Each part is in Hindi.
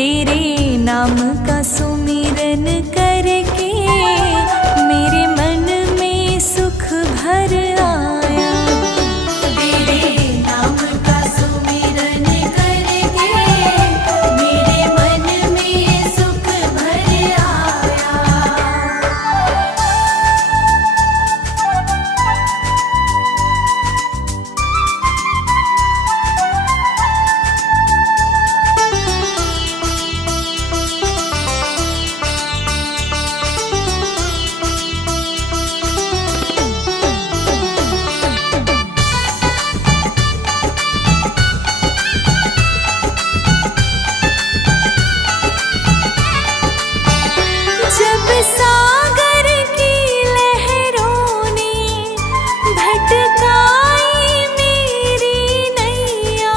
तेरे नाम का सुमिरन करके मेरे मन में सुख भर आया। तेरे नाम का सुमिरन करके मेरे मन में सुख भर आया। जब सागर की लहरों ने भटकाई मेरी नैया,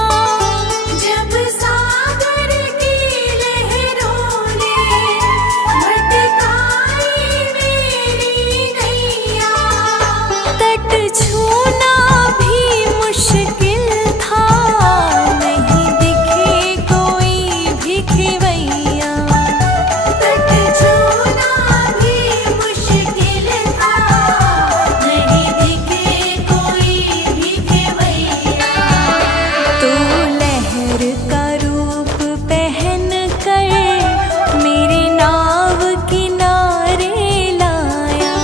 जब सागर की लहरों ने भटकाई मेरी नैया, तट छूना भी मुश्किल था, नहीं दिखे कोई भी खेवैया। तट छूना भी मुश्किल था, नहीं दिखे कोई भी खेवैया। तू लहर का रूप पहन कर मेरी नाव किनारे लाया।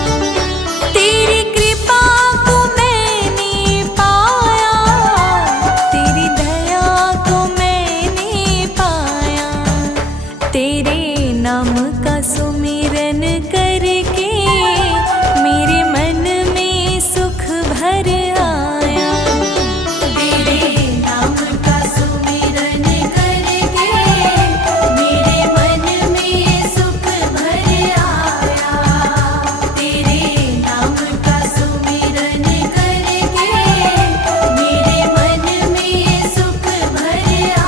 तेरी कृपा को मैंने पाया, तेरी दया को मैंने पाया। तेरे नाम का सुमिरन करके मेरे मन में सुख भर आया। तेरे नाम का सुमिरन करके मेरे मन में सुख भर आया। तेरे नाम का सुमिरन करके मेरे मन में सुख भर आया।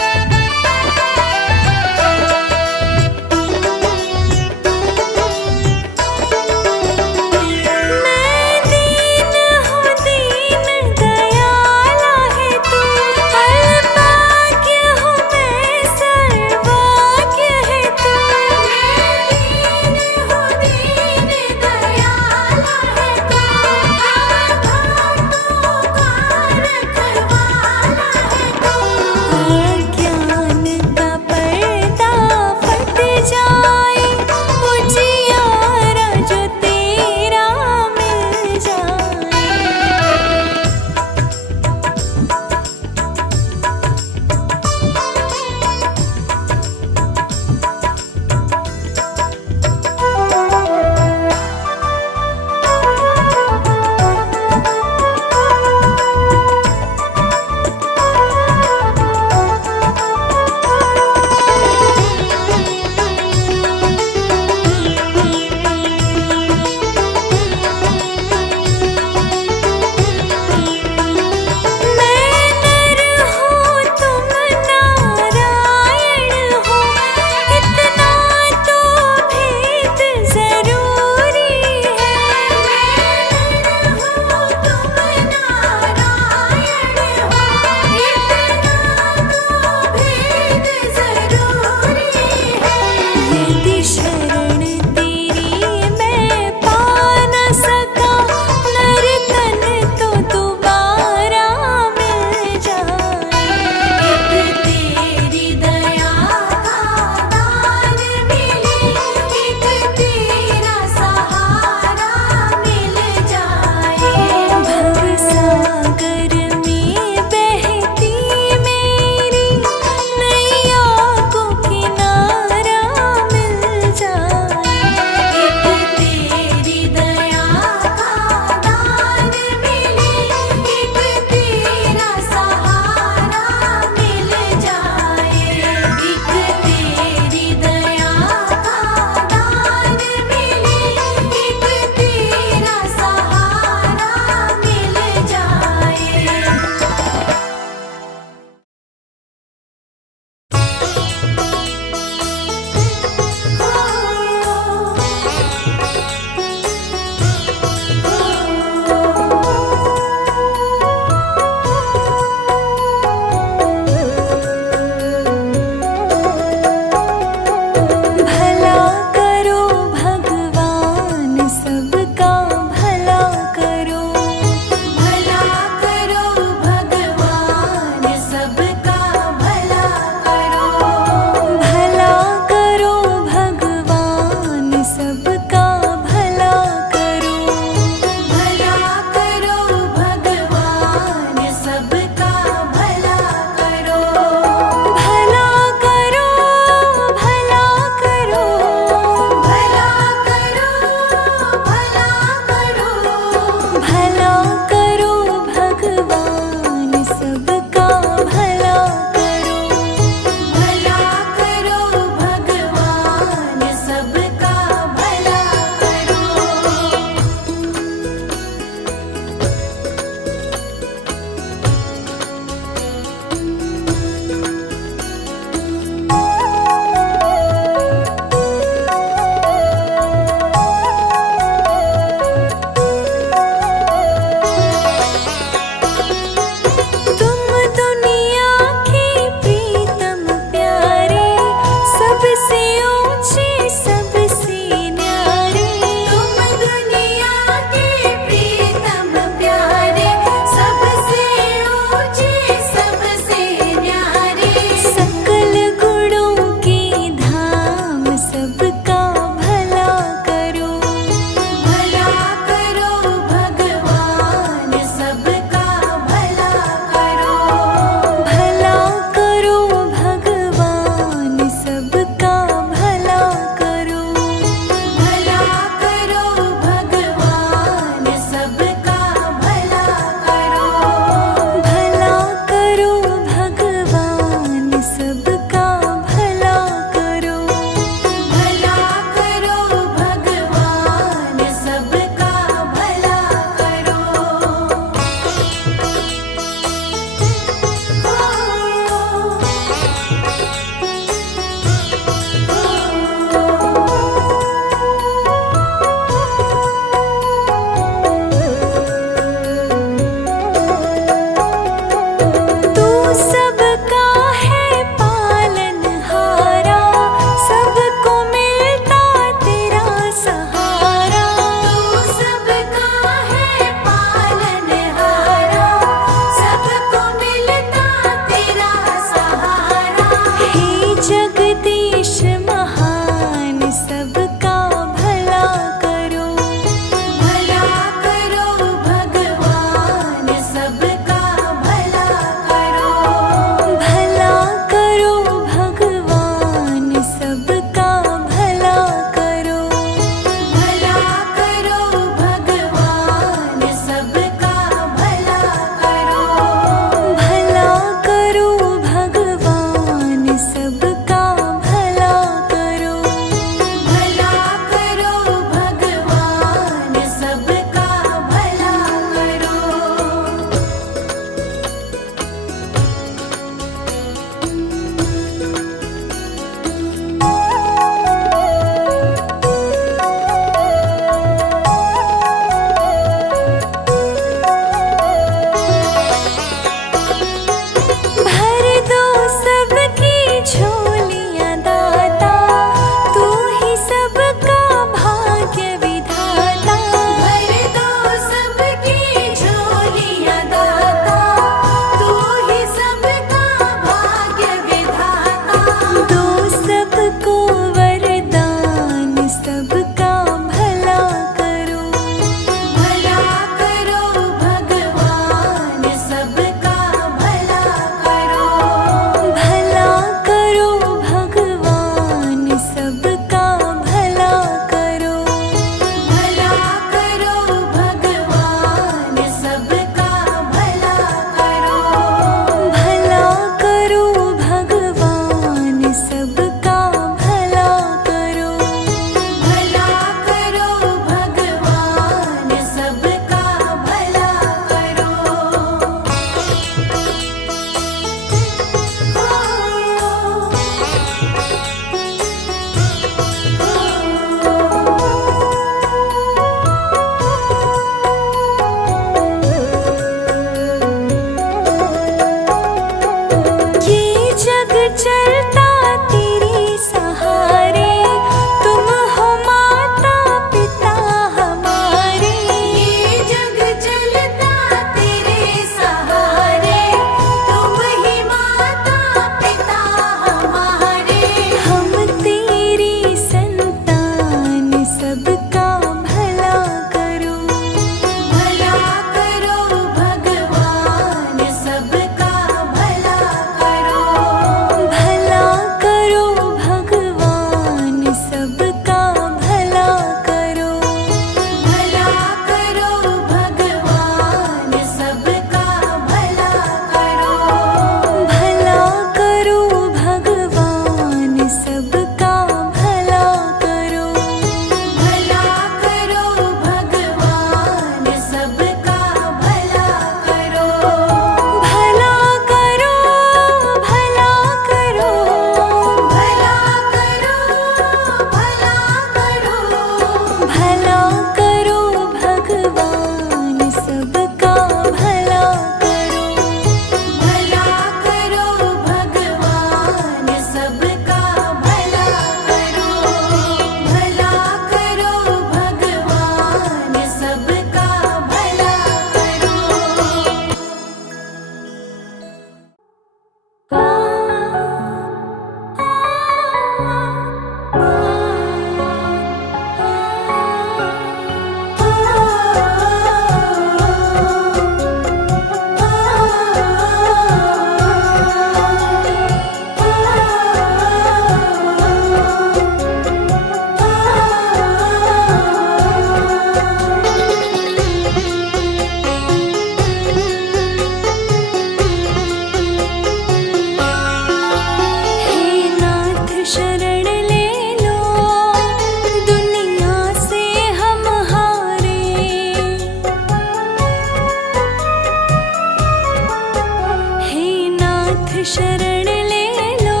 शरण ले लो,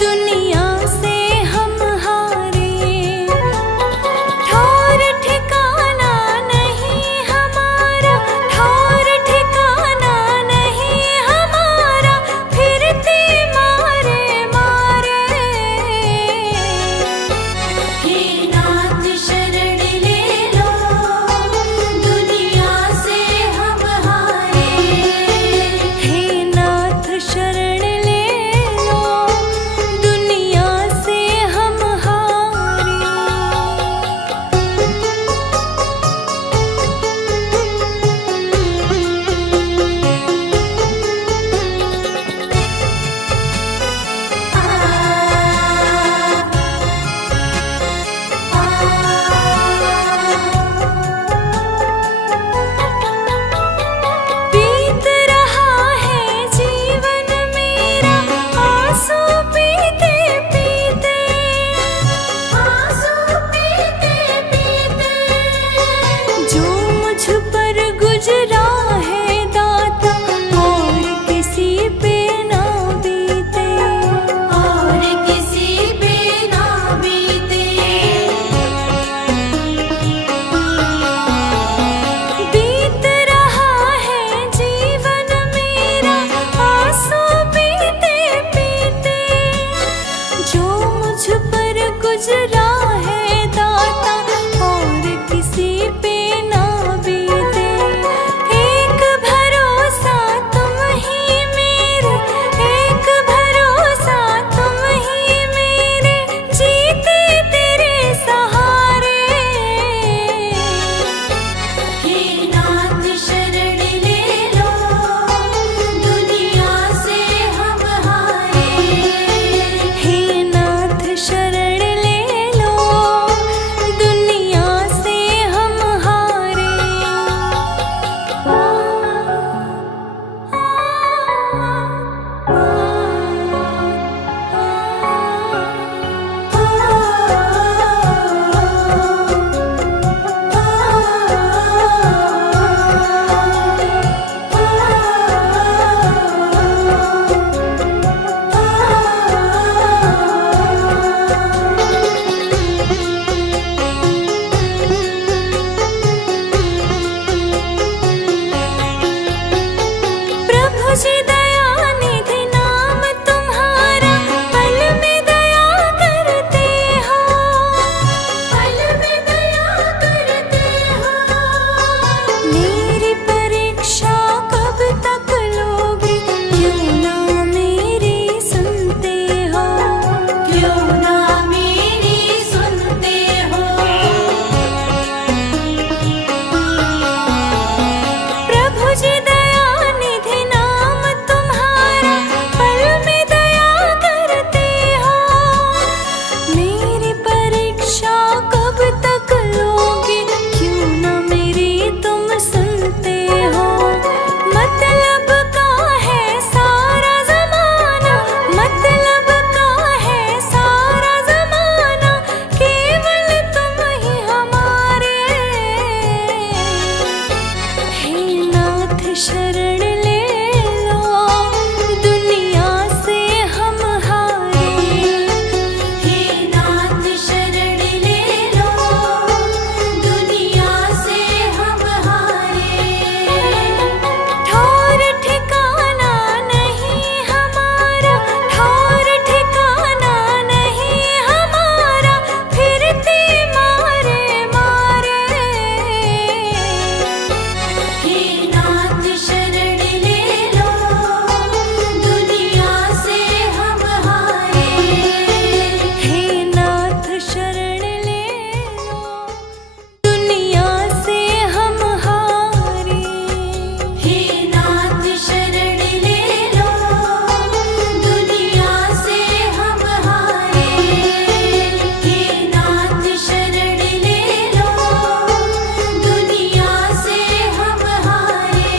दुनिया से हम हारे। ठौर ठिकाना नहीं हमारा, ठौर ठिकाना नहीं हमारा, फिरते मारे मारे। हे नाथ शरण ले लो, दुनिया से हम हारे। हे नाथ शरण ले लो, दुनिया से हम हारे। बीत रहा है जीवन मेरा, आंसू पीते पीते, आंसू पीते पीते। जो मुझ पर गुजरा है दाता, और किसी पे ना बीते। और किसी पे ना बीते। बीत रहा है जीवन मेरा, आंसू पीते पीते, जो मुझ पर गुजरा है दाता, और किसी पे ना बीते। एक भरोसा तुम ही मेरे, एक भरोसा तुम ही मेरे, जीते तेरे सहारे। हे नाथ शरण ले लो, दुनिया से हम हारे। हे नाथ शरण ले लो, दुनिया से हम हारे। प्रभु जी दयानिधि नाम तुम्हारा, पल में दया करते हो, पल में दया करते हो। मेरी परीक्षा कब तक लोगे, क्यों ना मेरी सुनते हो। क्यों ना मेरी सुनते हो। प्रभु जी दयानिधि नाम तुम्हारा, पल में दया करते हो। मेरी परीक्षा कब तक लोगे, क्यों ना मेरी तुम सुनते हो। मतलब का है सारा जमाना, मतलब का है सारा जमाना, केवल तुम ही हमारे। हे नाथ शरण ले लो, दुनिया से हम हारे। हे नाथ शरण ले लो, दुनिया से हम हारे। ठौर ठिकाना नहीं हमारा, ठौर ठिकाना नहीं हमारा, फिरते मारे मारे। हे नाथ शरण ले लो, दुनिया से हम हारे। हे नाथ शरण ले लो, दुनिया से हम हारे। हे नाथ शरण ले लो, दुनिया से हम हारे। हे नाथ शरण ले लो, दुनिया से हम हारे।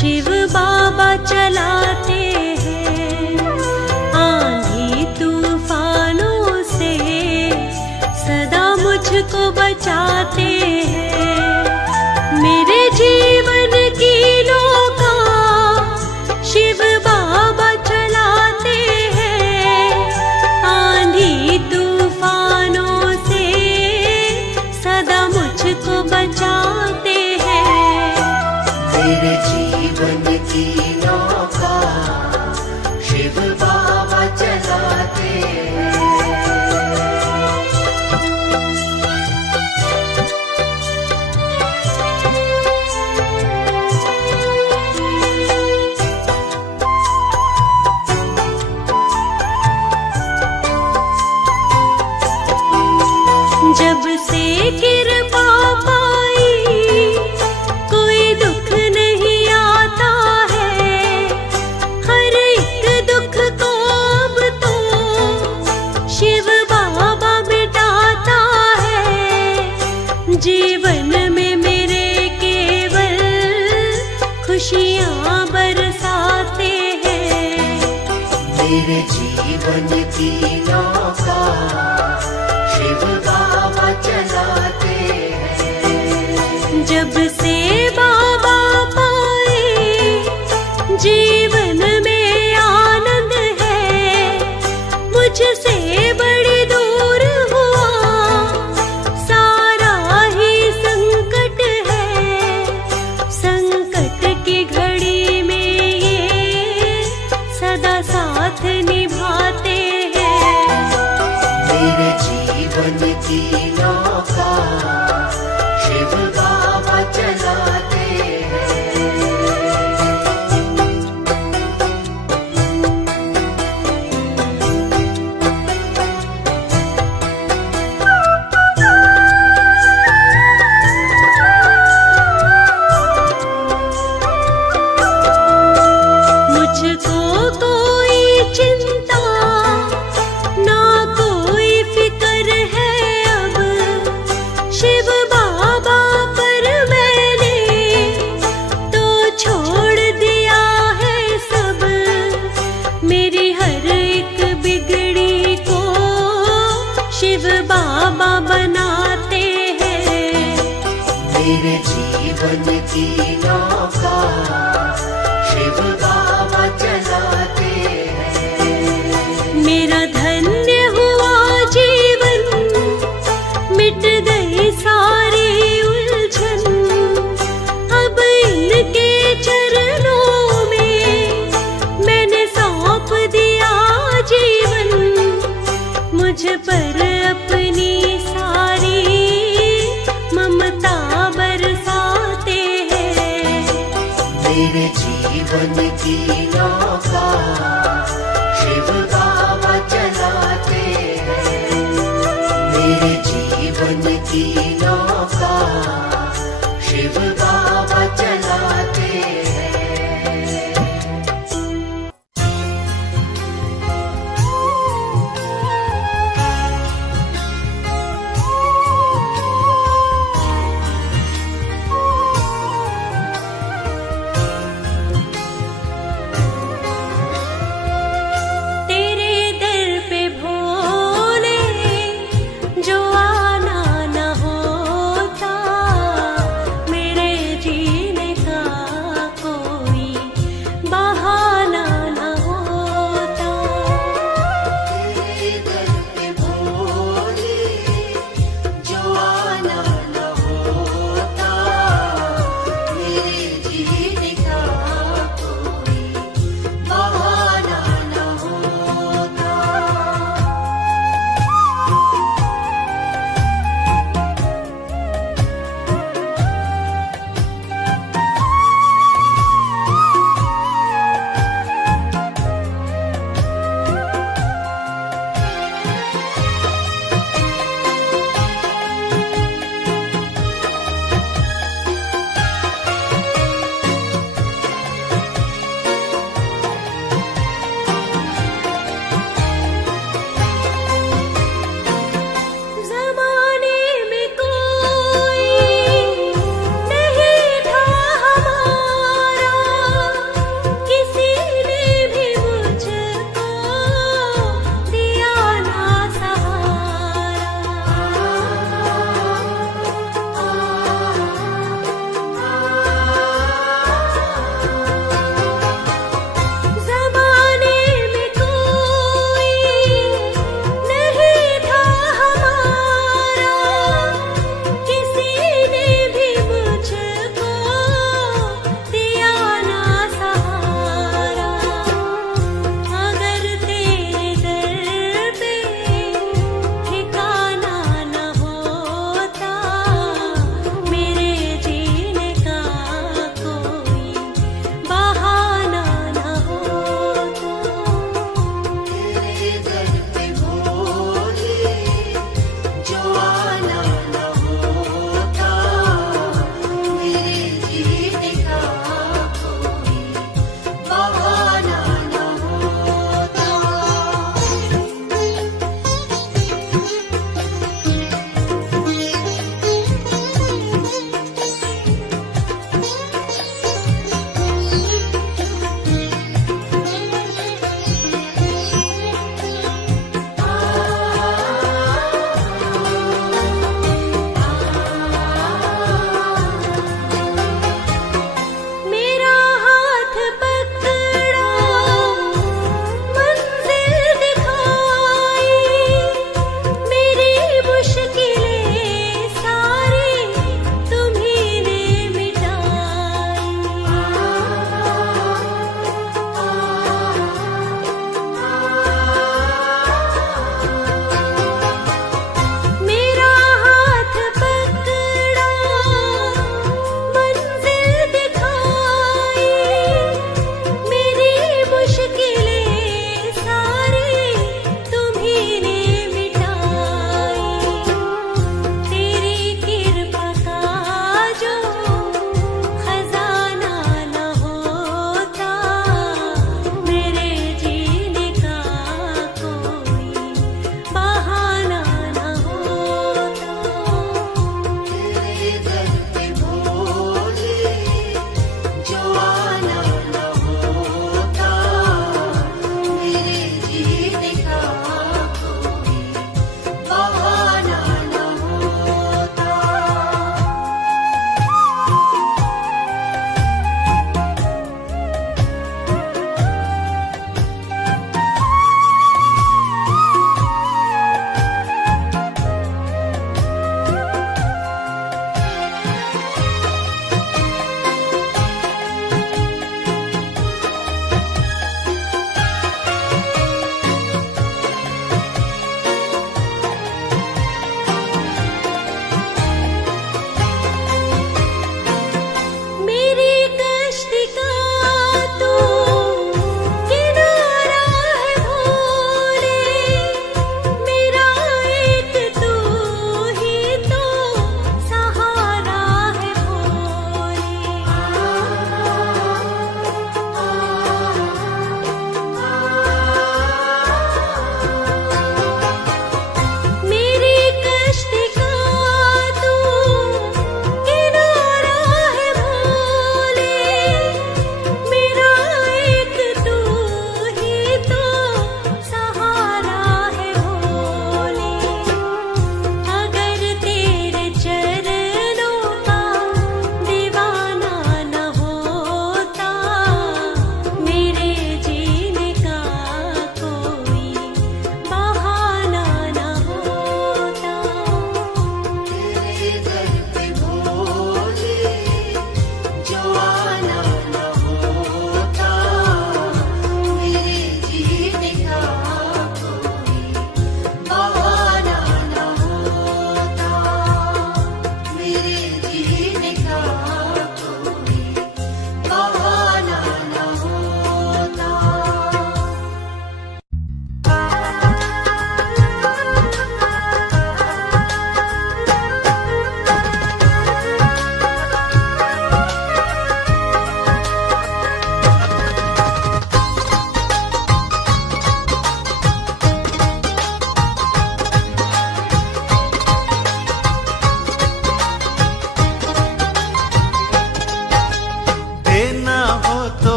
शिव बाबा चलाते हैं। आंधी तूफानों से सदा मुझको बचाते हैं। मेरे जीवन की नौका शिव बाबा चलाते हैं। आंधी तूफानों से सदा मुझको बचाते हैं। मेरे जीवन की नौका शिव बाबा चलाते हैं। जब से कृपा पाई कोई दुख नहीं आता है। हर एक दुख को अब तो शिव बाबा मिटाता है। जीवन में मेरे केवल खुशियाँ बरसाते हैं। मेरे जीवन की नौका शिव बाबा चलाते हैं। जब से बाबा पाए जीवन में आनंद है। मुझसे बड़ी दूर हुआ सारा ही संकट है। संकट की घड़ी में ये सदा साथ निभाते हैं। मेरे जीवन की नौका शिव बाबा चलाते हैं। मुझको कोई चिंता ना कोई फिक्र है अब। शिव बाबा पर मैंने तो छोड़ दिया है सब। मेरी हर एक बिगड़ी को शिव बाबा बनाते हैं। मेरे जीवन की नौका शिव बाबा चलाते हैं। मेरा धन्य हुआ जीवन मिट गई सारी उलझन। अब इनके चरणों में मैंने सौंप दिया जीवन। मुझ पर अपनी सारी ममता बरसाते हैं। मेरे जीवन की नौका शिव बाबा चलाते हैं। मेरे जीवन की नौका शिव बाबा चलाते हैं। तेरे दर पे भोले जो आना न होता। मेरे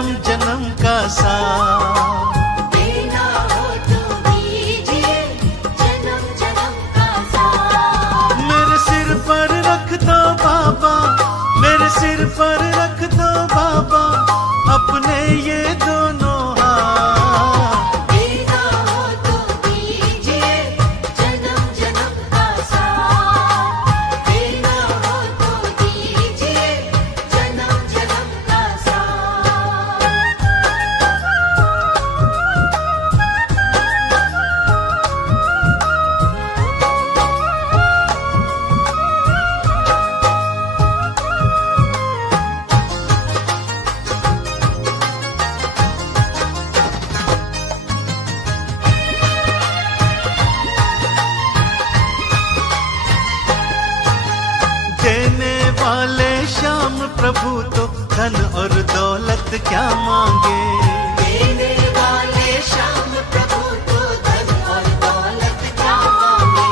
जन्म जन्म का साथ। देना हो तो दीजिए जन्म जन्म का साथ। मेरे सिर पर रख दो बाबा, मेरे सिर पर रख दो बाबा अपने ये दोनों हाथ। देना हो तो दीजिए जन्म जन्म का साथ। देना हो तो दीजिए जन्म जन्म का साथ। देने वाले श्याम प्रभु तो धन और दौलत क्या मांगे। देने वाले श्याम प्रभु तो धन और दौलत क्या मांगे।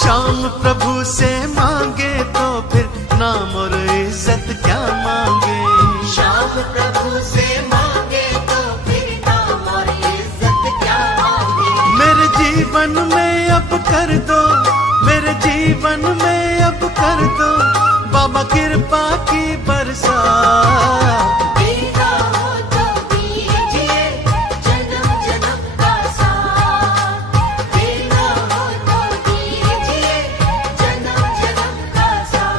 श्याम प्रभु से मांगे तो फिर नाम और इज्जत क्या मांगे। श्याम प्रभु से मांगे तो फिर नाम और इज्जत क्या मांगे। मेरे जीवन में अब कर दो, मेरे जीवन में अब कर दो बाबा कृपा की बरसात। देना हो तो दीजिए जन्म जन्म का साथ। देना हो तो दीजिए जन्म जन्म का साथ।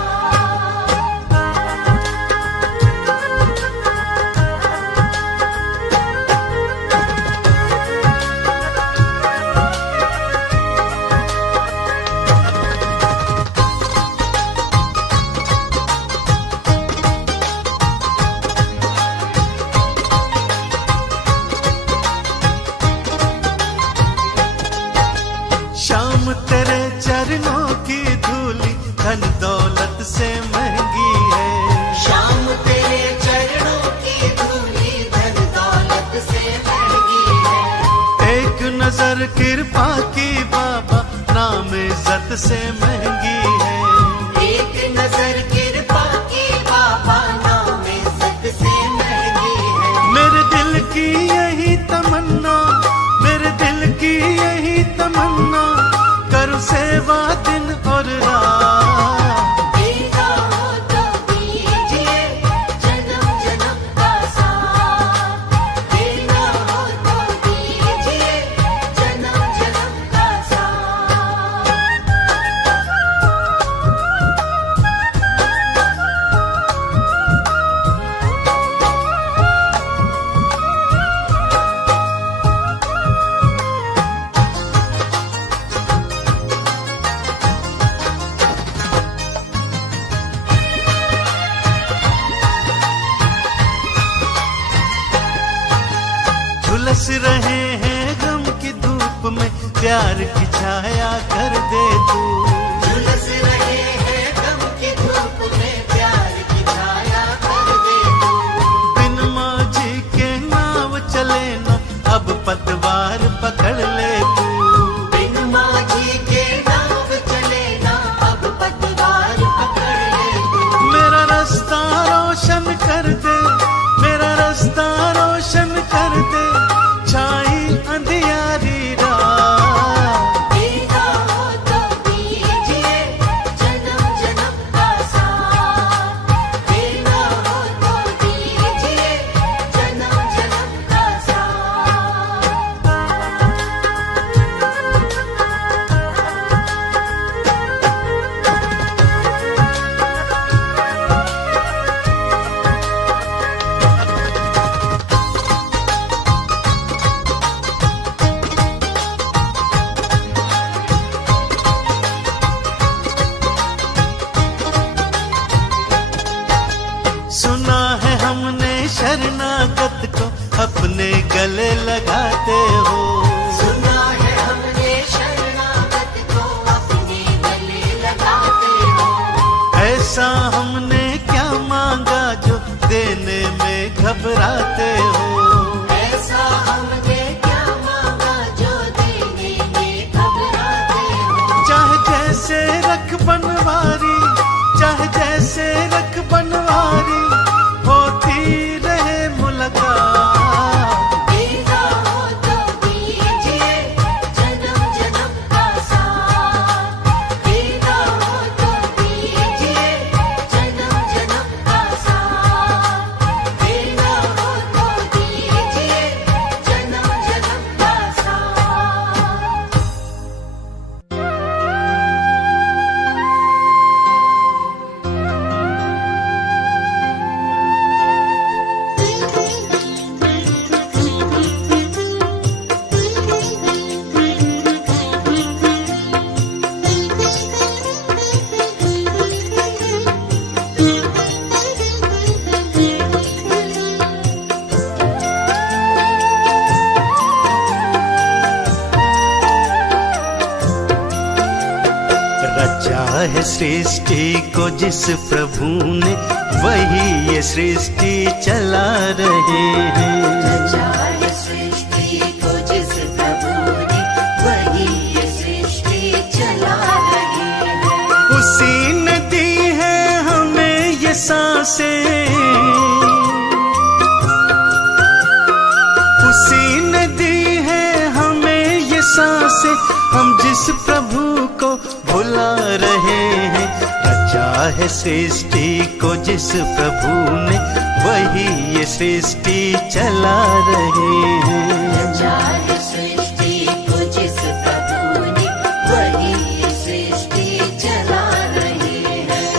श्याम तेरे चरणों की धूली धन दौलत से महंगी है। श्याम तेरे चरणों की धूली धन दौलत से महंगी है। एक नजर कृपा की बाबा नाम इज्जत से महंगी है। एक नजर कृपा की बाबा नाम इज्जत से महंगी है। मेरे दिल की यही तमन्ना, मेरे दिल की यही तमन्ना करूं सेवा दिन और रात। देना हो तो दीजिए जन्म जन्म का साथ। देना हो तो दीजिए जन्म जन्म का साथ। झुलस रहे हैं गम की धूप में प्यार की छाया कर दे तू। झुलस रहे हैं गम की धूप में प्यार की छाया कर दे तू। बिन माझी के नाव चले ना अब पतवार पकड़ ले तू। बिन माझी के नाव चले ना अब पतवार पकड़ ले तू। मेरा रास्ता रोशन कर दे, मेरा रास्ता रोशन कर दे छाई अंधियारी रात। देना हो तो दीजिए जन्म जन्म का साथ। देना हो तो दीजिए जन्म जन्म का साथ। सुना है हमने शरणागत को अपने गले लगाते हो। सुना है हमने शरणागत को अपने गले लगाते हो। ऐसा हमने क्या मांगा जो देने में घबराते हो। ऐसा हमने क्या मांगा जो देने में घबराते हो। चाहे जैसे रख बनवारी, चाहे जैसे रख बनवारी होती रहे मुलाकात। है सृष्टि को जिस प्रभु ने, वही ये सृष्टि चला रहे हैं। रचा है सृष्टि को जिस प्रभु ने, वही ये सृष्टि चला रहे हैं। उसी ने दी है हमें ये सांसें, उसी ने दी है हमें ये सांसें, हम जिस प्रभु को भुला रहे हैं। रचा है सृष्टि को जिस प्रभु ने, वही ये सृष्टि चला रहे हैं। रचा है सृष्टि को जिस प्रभु ने, वही ये सृष्टि चला रहे हैं।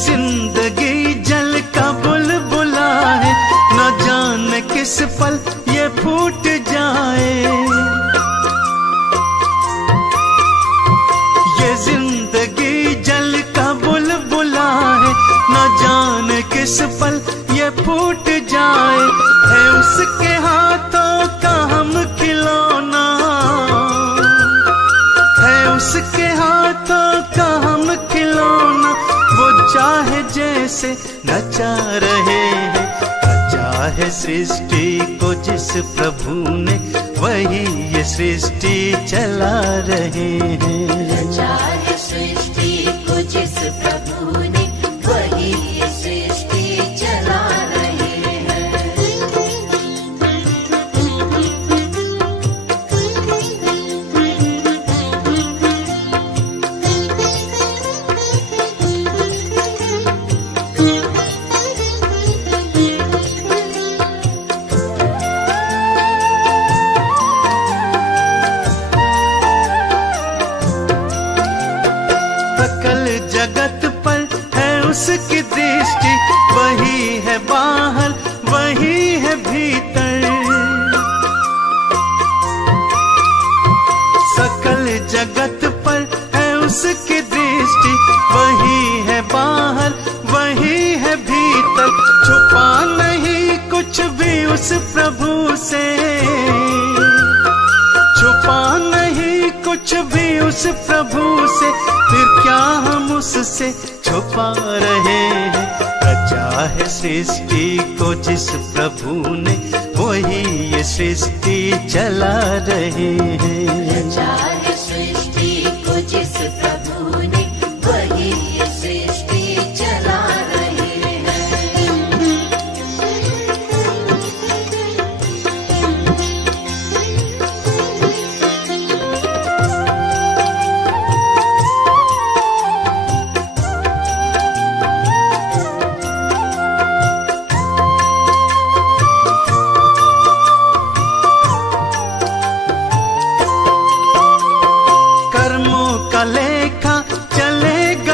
जिंदगी जल का बुलबुला है, न जाने किस पल ये फूट जाए। ये जिंदगी जल का बुलबुला है, न जाने किस पल ये फूट जाए। है उसके हाथों का हम खिलौना, है उसके हाथों का हम खिलौना, वो चाहे जैसे नचा रहे हैं। रचा है सृष्टि को जिस प्रभु ने, वही ये सृष्टि चला रहे हैं। रचा है सृष्टि को जिस प्रभु ने, वही ये सृष्टि चला रहे हैं। सकल जगत पर है उसकी दृष्टि, वही है बाहर वही है भीतर। सकल जगत पर है उसकी दृष्टि, वही है बाहर वही है भीतर। छुपा नहीं कुछ भी उस प्रभु से, छुपा नहीं कुछ भी उस प्रभु से, फिर क्या हम उससे छुपा रहे हैं। रचा है सृष्टि को जिस प्रभु ने, वही ये सृष्टि चला रहे हैं। रचा है सृष्टि को जिस प्रभु ने, वही ये सृष्टि चला रहे हैं।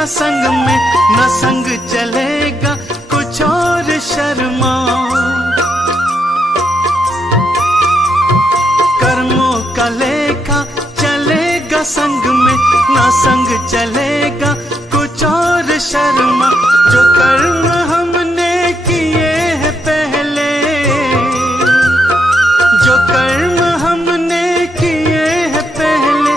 संग में न संग चलेगा कुछ और शर्मा। कर्मों का लेखा चलेगा संग में, न संग चलेगा कुछ और शर्मा। जो कर्म हमने किए हैं पहले, जो कर्म हमने किए हैं पहले,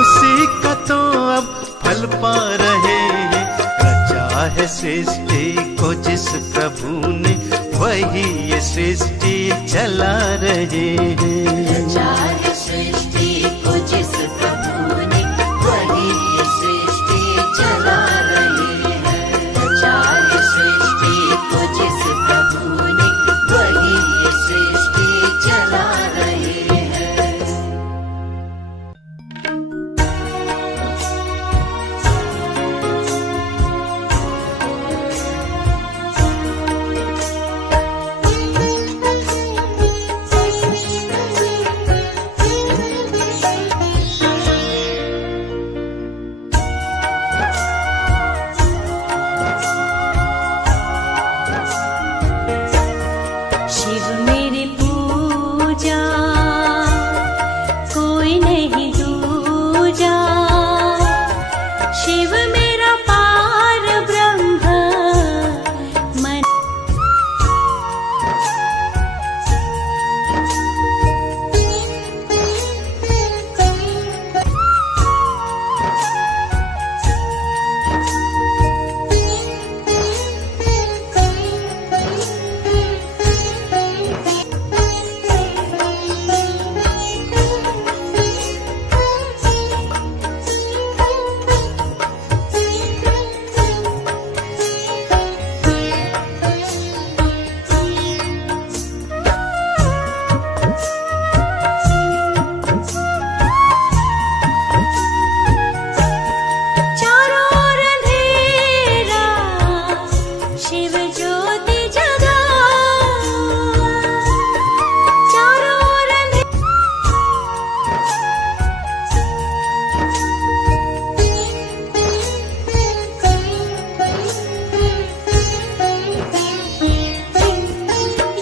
उसी का तो अब फल पा रहे हैं। रचा है सृष्टि को जिस प्रभु ने, वही ये सृष्टि चला रहे हैं। रचा है सृष्टि को जिस प्रभु ने, वही ये सृष्टि चला रहे हैं। रचा है सृष्टि को जिस प्रभु ने, वही ये सृष्टि चला रहे हैं। नहीं दूजा। शिव मेरा पार ब्रह्म मन। चारों ओर अंधेरा शिव ज्योति जगाओ। चारों ओर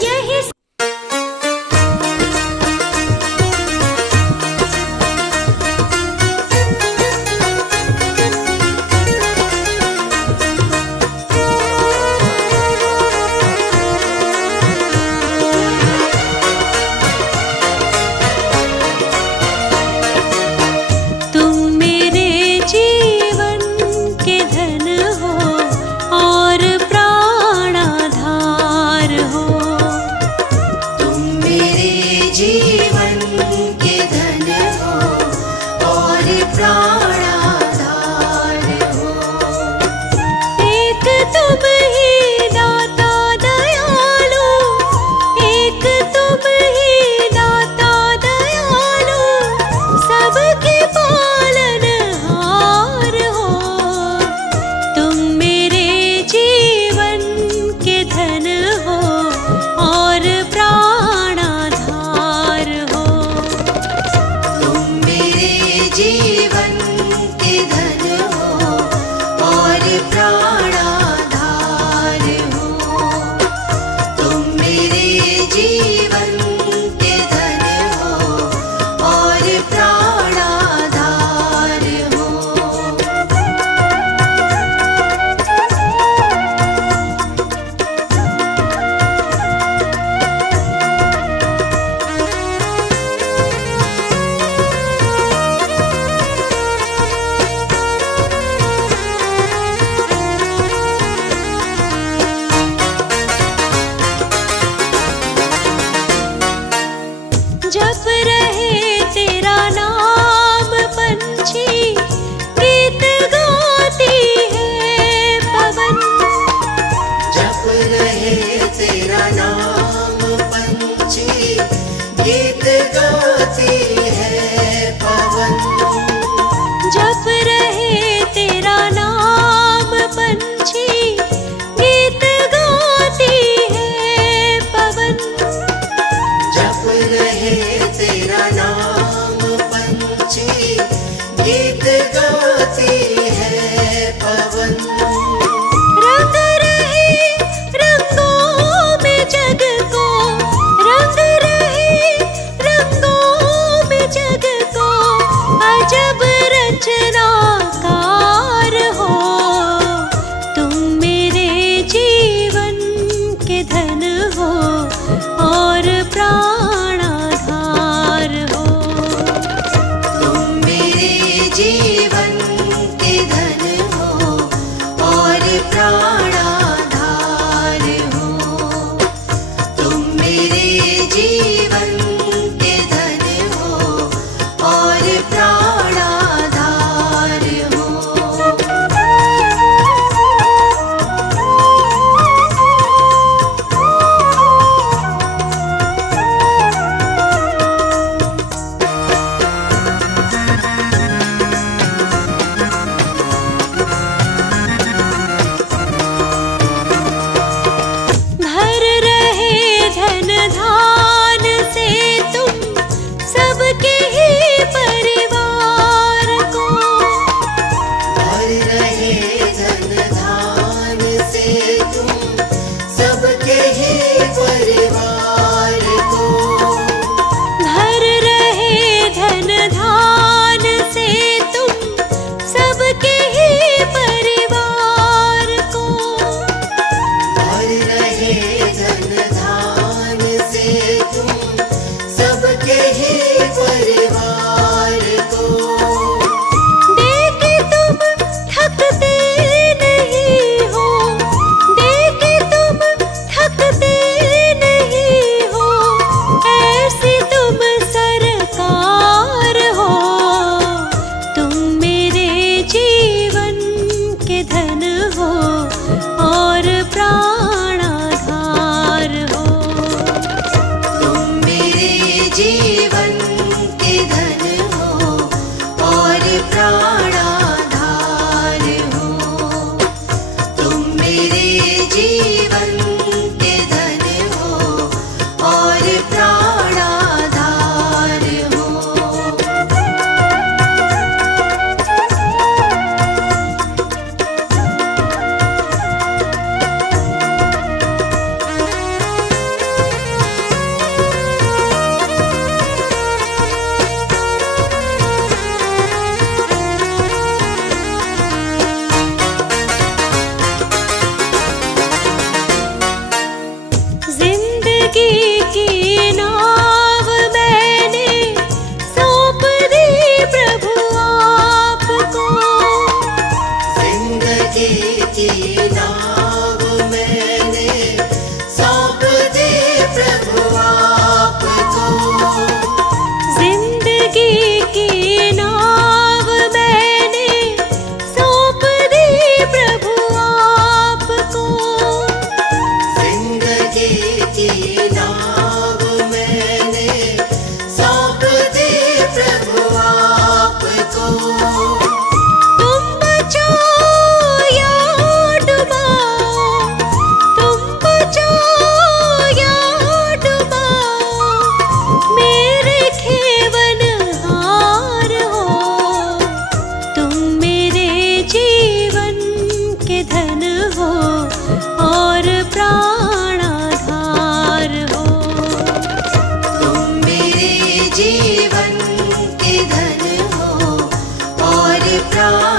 यही तुम मेरे जीवन के धन हो और प्राणाधार हो। तुम मेरे जीवन के धन हो और प्राणाधार हो। एक तुम ही दाता दयालु, एक तुम ही दाता दयालु, सबके पालनहार हो। तुम मेरे जीवन के धन हो और प्राणाधार हो। तुम मेरे जीवन के धन हो और प्राणाधार हो। तुम मेरे जीवन के धन हो और प्राणाधार हो। जप रहे तेरा नाम पंछी, गीत गाती है पवन। जप रहे तेरा नाम पंछी, गीत गाती है पवन। जप रहे तेरा नाम पंछी, गीत गाती है पवन। जप रहे तेरा नाम पंछी, गीत गाती है पवन। रंग रहे रंगों में जग को, रंग रहे रंगों में जग को, अजब रचनाकार हो। तुम मेरे जीवन के धन हो और प्राणाधार हो। तुम मेरे जीवन के धन हो और प्राणाधार हो। तुम मेरे जीवन के धन हो और प्राणाधार हो। धन धान से तुम सबके ही परिवार राम